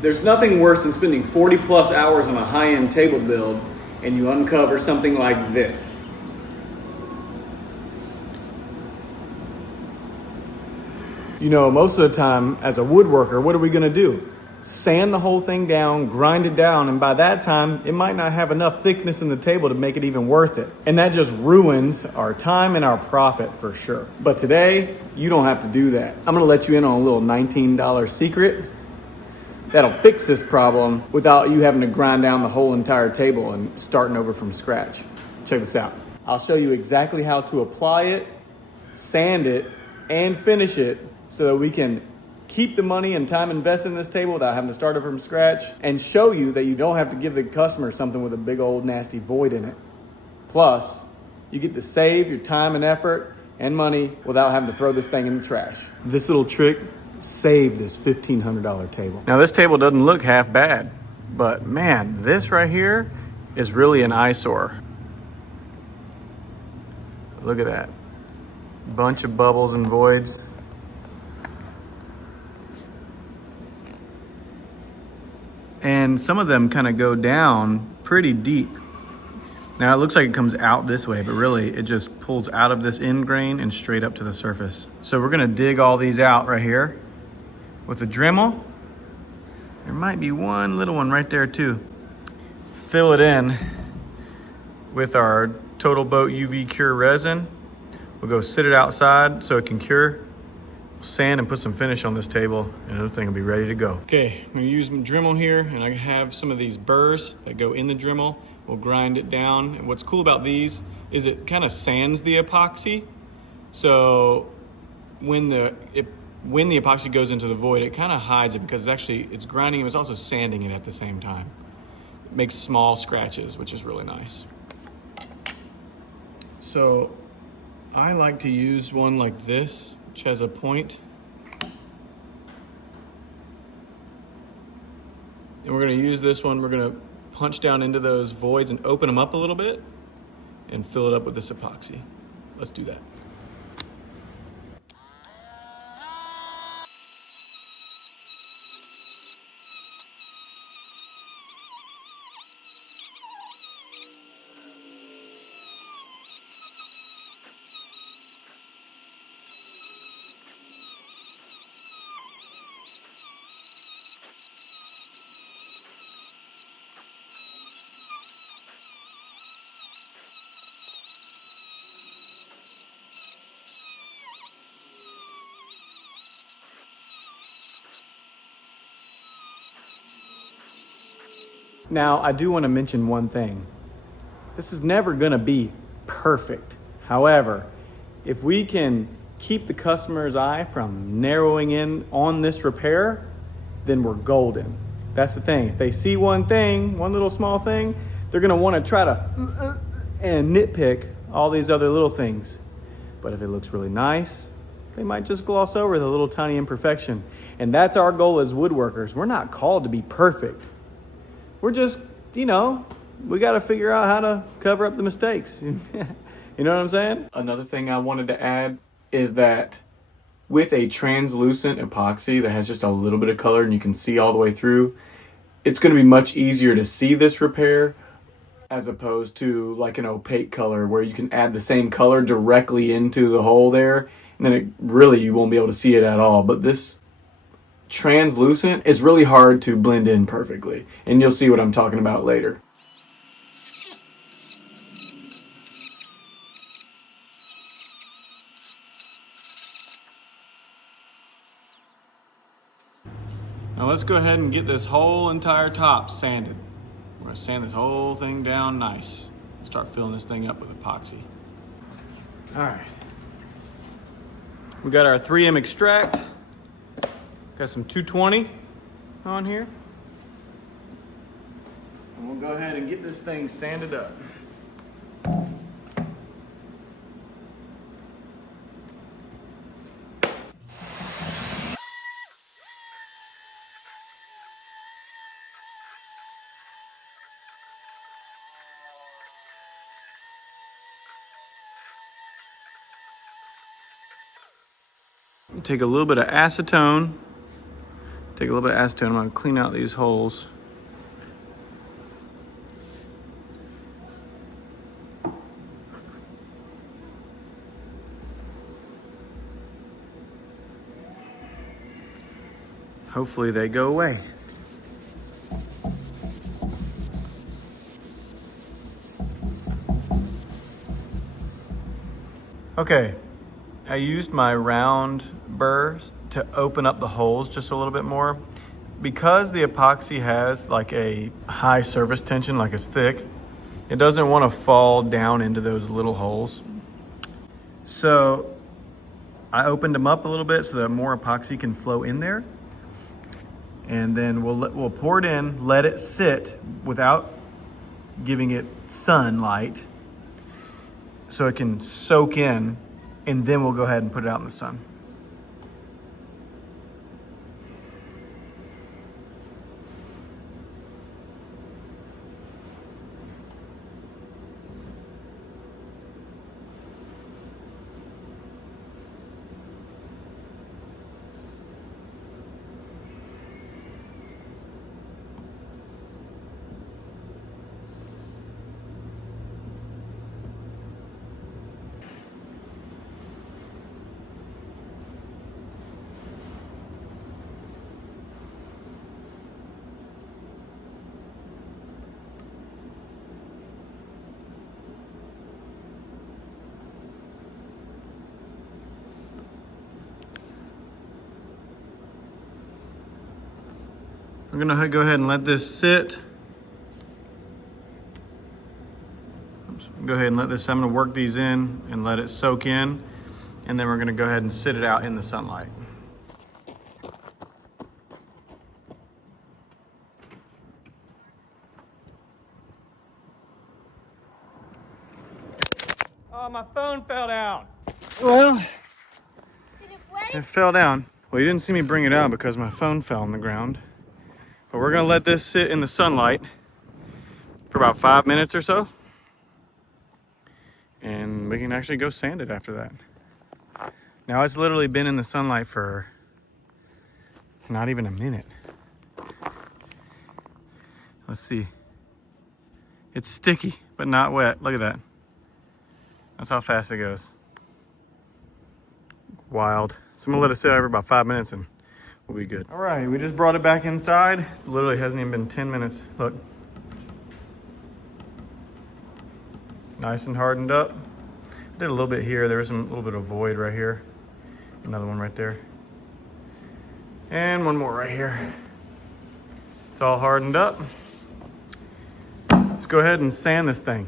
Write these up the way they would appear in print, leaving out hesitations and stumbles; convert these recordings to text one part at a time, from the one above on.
There's nothing worse than spending 40 plus hours on a high-end table build and you uncover something like this. You know, most of the time as a woodworker, what are we gonna do? Sand the whole thing down, grind it down, and by that time, it might not have enough thickness in the table to make it even worth it. And that just ruins our time and our profit for sure. But today, you don't have to do that. I'm gonna let you in on a little $19 secret that'll fix this problem without you having to grind down the whole entire table and starting over from scratch. Check this out. I'll show you exactly how to apply it, sand it, and finish it so that we can keep the money and time invested in this table without having to start over from scratch, and show you that you don't have to give the customer something with a big old nasty void in it. Plus, you get to save your time and effort and money without having to throw this thing in the trash. This little trick saved this $1,500 table. Now this table doesn't look half bad, but man, this right here is really an eyesore. Look at that. Bunch of bubbles and voids. And some of them kind of go down pretty deep. Now it looks like it comes out this way, but really it just pulls out of this end grain and straight up to the surface. So we're gonna dig all these out right here with a Dremel. There might be one little one right there too. Fill it in with our Total Boat UV Cure resin. We'll go sit it outside so it can cure. Sand and put some finish on this table and the thing will be ready to go. Okay, I'm gonna use my Dremel here, and I have some of these burrs that go in the Dremel. We'll grind it down. And what's cool about these is it kind of sands the epoxy. So when the epoxy goes into the void, it kind of hides it because it's grinding, and it's also sanding it at the same time. It makes small scratches, which is really nice. So I like to use one like this, which has a point. And we're gonna use this one, we're gonna punch down into those voids and open them up a little bit and fill it up with this epoxy. Let's do that. Now, I do want to mention one thing. This is never going to be perfect. However, if we can keep the customer's eye from narrowing in on this repair, then we're golden. That's the thing. If they see one thing, one little small thing, they're going to want to try to and nitpick all these other little things. But if it looks really nice, they might just gloss over the little tiny imperfection. And that's our goal as woodworkers. We're not called to be perfect. We're just, we got to figure out how to cover up the mistakes. You know what I'm saying? Another thing I wanted to add is that with a translucent epoxy that has just a little bit of color and you can see all the way through, it's going to be much easier to see this repair as opposed to like an opaque color where you can add the same color directly into the hole there, and then you won't be able to see it at all. But this translucent is really hard to blend in perfectly, and you'll see what I'm talking about later. Now let's go ahead and get this whole entire top sanded. We're gonna sand this whole thing down nice. Start filling this thing up with epoxy. All right. We got our 3M extract. Got some 220 on here. And we'll go ahead and get this thing sanded up. Take a little bit of acetone, Take a little bit of acetone. I'm gonna clean out these holes. Hopefully they go away. Okay, I used my round burr to open up the holes just a little bit more. Because the epoxy has like a high surface tension, like it's thick, it doesn't want to fall down into those little holes. So I opened them up a little bit so that more epoxy can flow in there. And then we'll pour it in, let it sit without giving it sunlight so it can soak in, and then we'll go ahead and put it out in the sun. We're gonna go ahead and let this sit. Go ahead and let this, I'm gonna work these in and let it soak in, and then we're gonna go ahead and sit it out in the sunlight. Oh, my phone fell down. Well, did it break? It fell down. Well, you didn't see me bring it out because my phone fell on the ground. But we're gonna let this sit in the sunlight for about 5 minutes or so. And we can actually go sand it after that. Now it's literally been in the sunlight for not even a minute. Let's see. It's sticky, but not wet. Look at that. That's how fast it goes. Wild. So I'm gonna let it sit over about 5 minutes and we'll be good. All right, we just brought it back inside. It literally hasn't even been 10 minutes. Look. Nice and hardened up. Did a little bit here. There was a little bit of void right here. Another one right there. And one more right here. It's all hardened up. Let's go ahead and sand this thing.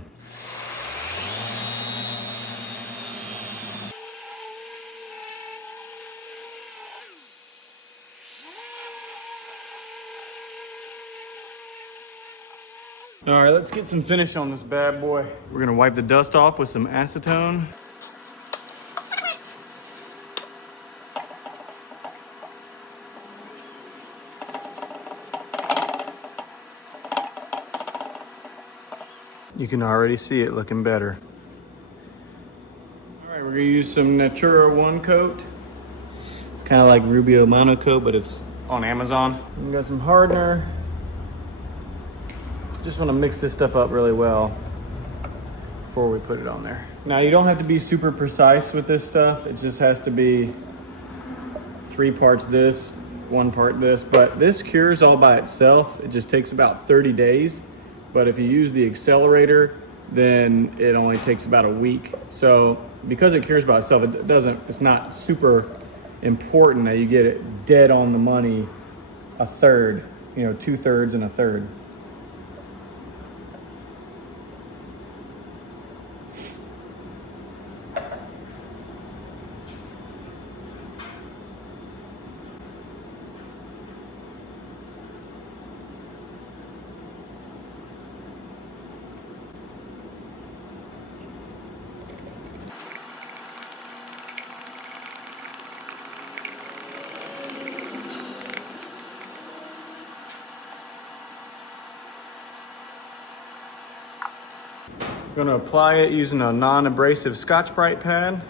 All right, let's get some finish on this bad boy. We're gonna wipe the dust off with some acetone. You can already see it looking better. All right, we're gonna use some Natura One Coat. It's kind of like Rubio Monocoat, but it's on Amazon. We got some hardener. Just want to mix this stuff up really well before we put it on there. Now you don't have to be super precise with this stuff. It just has to be 3 parts this, 1 part this, but this cures all by itself. It just takes about 30 days. But if you use the accelerator, then it only takes about a week. So because it cures by itself, it's not super important that you get it dead on the money, a third, 2/3 and a third. I'm gonna apply it using a non-abrasive Scotch-Brite pad.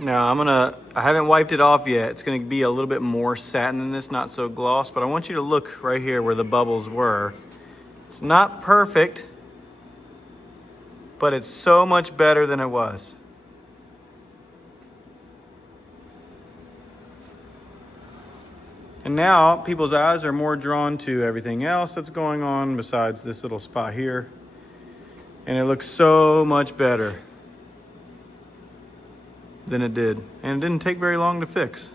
Now I haven't wiped it off yet. It's gonna be a little bit more satin than this, not so gloss, but I want you to look right here where the bubbles were. It's not perfect, but it's so much better than it was. And now people's eyes are more drawn to everything else that's going on besides this little spot here. And it looks so much better than it did. And it didn't take very long to fix.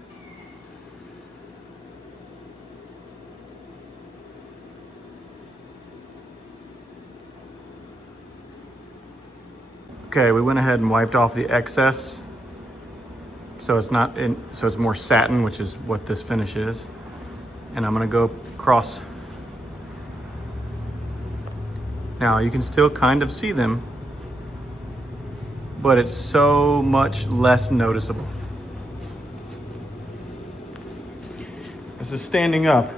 Okay, we went ahead and wiped off the excess. So it's more satin, which is what this finish is. And I'm gonna go across. Now you can still kind of see them, but it's so much less noticeable. This is standing up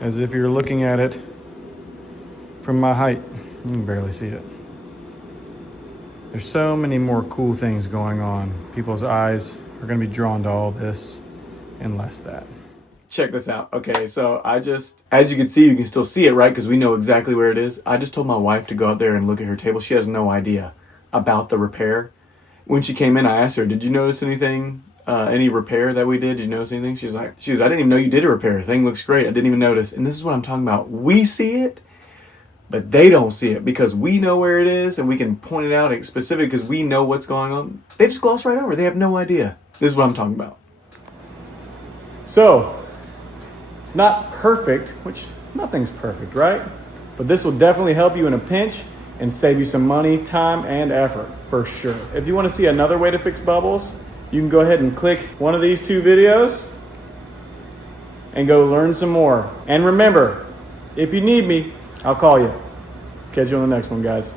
as if you're looking at it from my height. You can barely see it. There's so many more cool things going on. People's eyes are gonna be drawn to all this and less that. Check this out. Okay, so as you can see, you can still see it, right? Because we know exactly where it is. I just told my wife to go out there and look at her table. She has no idea about the repair. When she came in, I asked her, did you notice anything, any repair that we did? Did you notice anything? She was, I didn't even know you did a repair. The thing looks great. I didn't even notice. And this is what I'm talking about. We see it, but they don't see it because we know where it is and we can point it out specifically because we know what's going on. They just gloss right over it. They have no idea. This is what I'm talking about. So, it's not perfect, which nothing's perfect, right? But this will definitely help you in a pinch and save you some money, time, and effort, for sure. If you want to see another way to fix bubbles, you can go ahead and click one of these two videos and go learn some more. And remember, if you need me, I'll call you. Catch you on the next one, guys.